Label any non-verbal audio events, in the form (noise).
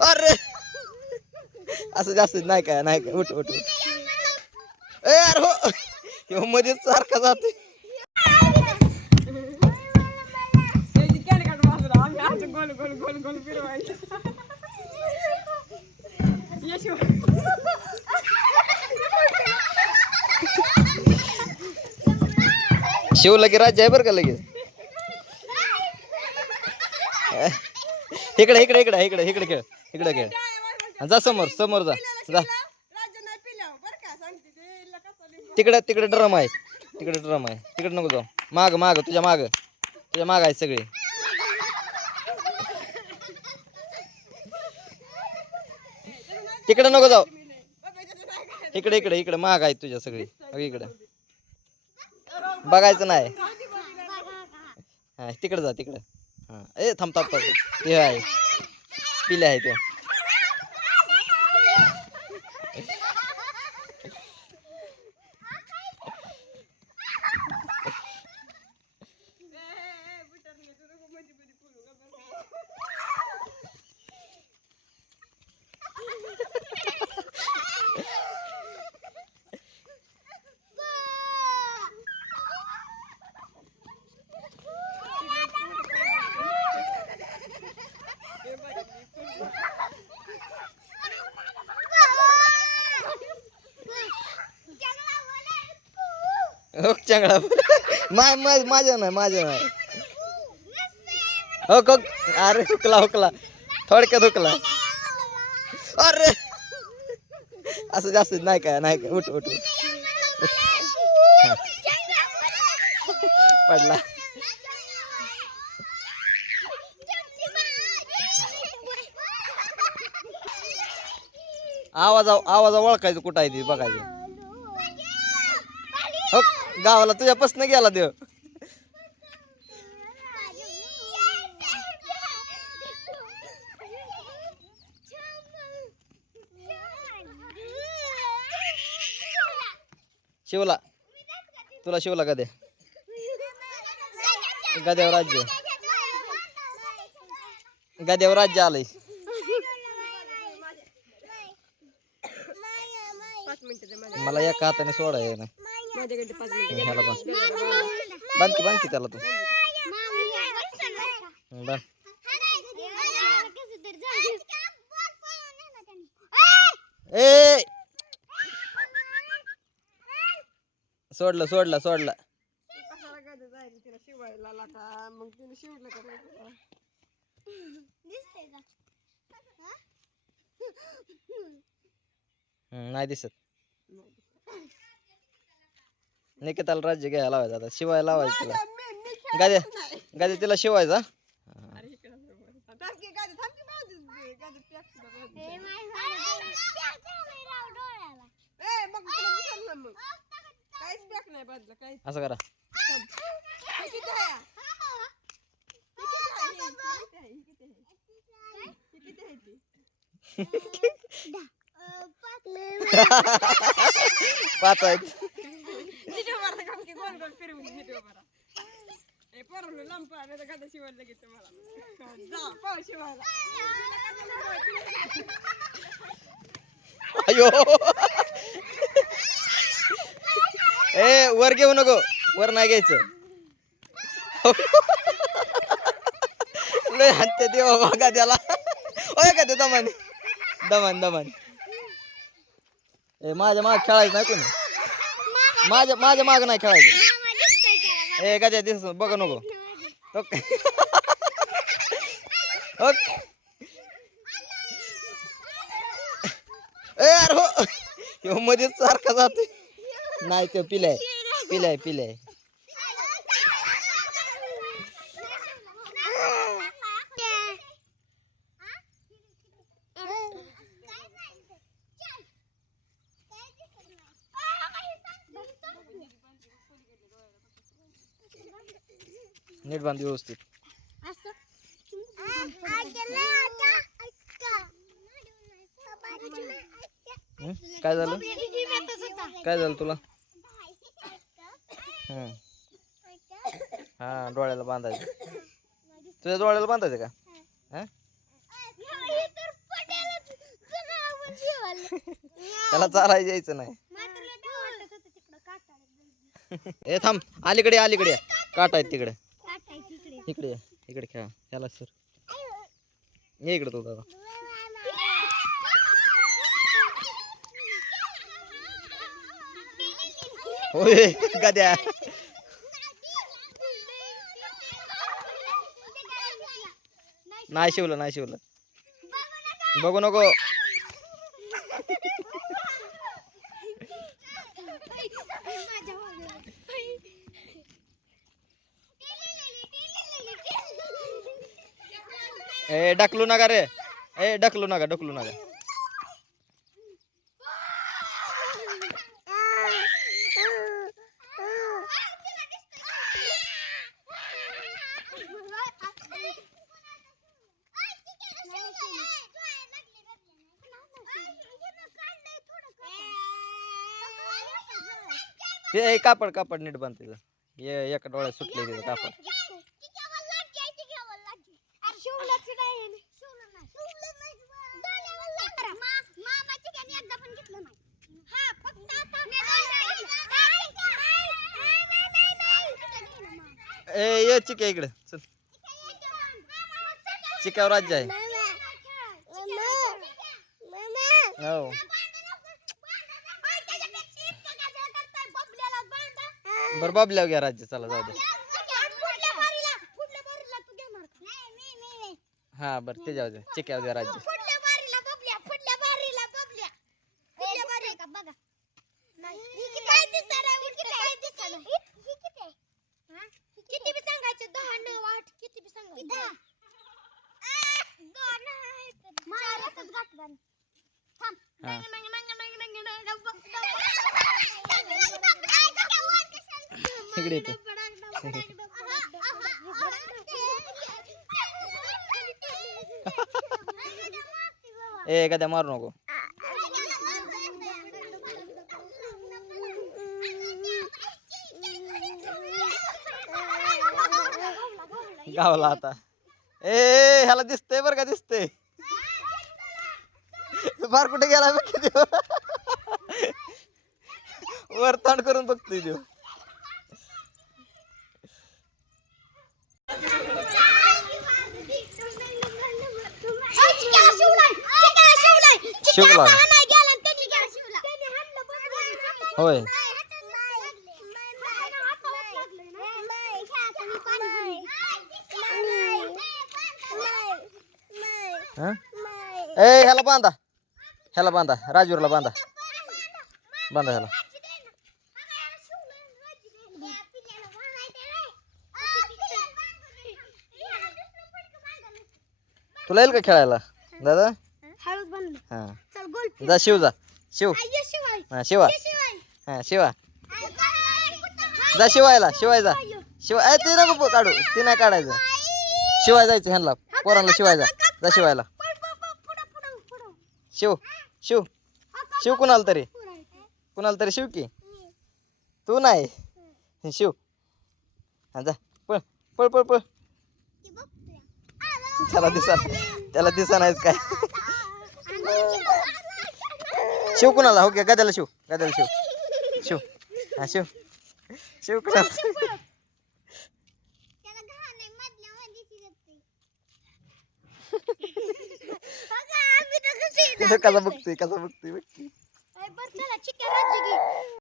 अरे. असं जास्त नाही काय नाही काय. उठ उठ ए अरे हो. मध्येच सारखा जातोय. शिव लगे राज्य आहे बरं का लगेच? इकडे इकडे इकडे इकडे इकडे खेळ. इकडे खेळ जा समोर समोर जा. जा. तिकडे तिकडे ड्रम आहे. तिकडे ड्रम आहे. तिकडे नको जाऊ. माग माग तुझ्या माग. तुझ्या माग आहे सगळे. तिकडे नको जाऊ. इकडे इकडे इकडे. माग आहे तुझ्या सगळी. इकडे. बघायचं नाही. हा तिकडे जा तिकडे. हा. ए थांब थांब थांब. ते आहे. पिले आहे ते. हो चांगला मा मा- माझ्या नाही माझ्या नाही. हो को अरे हुकला हुकला. थोडक्यात हुकला. अरे. असं जास्त नाही काय नाही काय. उठ उठ उठ. पडला. आवाज आवाज ओळखायचं कुठं आहे ती बघायचं. हो गावाला तुझ्यापासून गेला देव. शिवला. तुला शिवला गद्या गद्यावर राज्य गद्यावर राज्य आलंय मला. एका हाताने सोडा ये ना माझ्याकडे पाच मिनिटं ह्याला पण बांध की बांध की त्याला तू. हं, बांध ए! सोडलं सोडलं सोडलं? हं, नाही दिसत. निकिताला राज्य घ्यायला लावायचं आता शिवायला लावायचं तिला गाद्या गाद्या तिला शिवायचा असं करा. हे आहे? हे आहे? हे आहे? हे आहे? हे आहे? पाच आहेत व्हिडिओ मारा का की गोल गोल फिरवून व्हिडिओ मारा ए पोरांनो लांब पळा तर गाड्या शिवायला घेतो मला. जा पळ शिवायला. अयो. ए वर घेऊ नको. वर नाही घ्यायचं. लय हत्या देवा बघा त्याला. ओय का ते दमान दमान. ए माझ्या माग खेळायचं नाही कोणी? माझ्या माझ्या माग नाही खेळायचं. ए का दिस बघ नको. Okay (laughs) okay. ए अरे हो. ह्यो मध्येच सारखा जातो नाही तो पिलाय. पिलाय पिलाय. नीट बांध व्यवस्थित? काय झालं? काय झालं तुला? हं. डोळ्याला बांधायचं. तुझ्या डोळ्याला बांधायचं का? हा? त्याला चालायला यायचं नाही. (laughs) ए थांब. अलीकडे अलीकडे. ये. काटा आहेत तिकडे. इकडे इकडे खेळा. त्याला सर. ये इकडे तो दादा. होय गद्या. नाही शिवलं नाही शिवलं. बघू नको. ए ढकलू नका रे. ए ढकलू नका ढकलू नका. ते कापड कापड नीट बांध तिथं ये एका डोळ्यात सुटले तिथं कापड. ए ये चिक्या इकडे. चल. चिक्यावर राज्य आहे हो. बरं बाबल्यावर घ्या राज्य. चला जाऊ दे. हा बरं ते जाऊ दे. चिक्यावर घ्या राज्य. किती बी सांगायचं दहा नऊ आठ किती बी सांगायचं मारायचंच गाठ बांध. थांब. हा इकडे येतो ए एखाद्या मारू नको गावला आता ए ह्याला दिसतंय बरं का दिसतंय फार कुठे गेला बघ किती वर तोंड करून बघतोय देव शिवला. होय हा? ए ह्याला बांधा. ह्याला बांधा. राजूरला बांधा. बांधा ह्याला. तुला येईल का खेळायला? दादा? हा. जा शिव जा. शिव. हा शिवा. हा शिवा. जा शिवायला. शिवाय जा. शिवाय ते नको काढू. ते नाही काढायचं. शिवाय जायचं ह्यांना. पोरांना शिवाय जा. जा शिवायला. शिव शिव. शिव कुणाला तरी? कुणाला तरी शिव की? तू नाही? शिव. हा जा. पळ पळ पळ पळ. त्याला दिसा त्याला दिसा नाहीच काय? शिव कुणाला? हो गद्याला शिव गद्याला शिव. शिव. हा शिव. शिव कुणाला? (laughs) कसा बघतोय कसा बघतोय बघ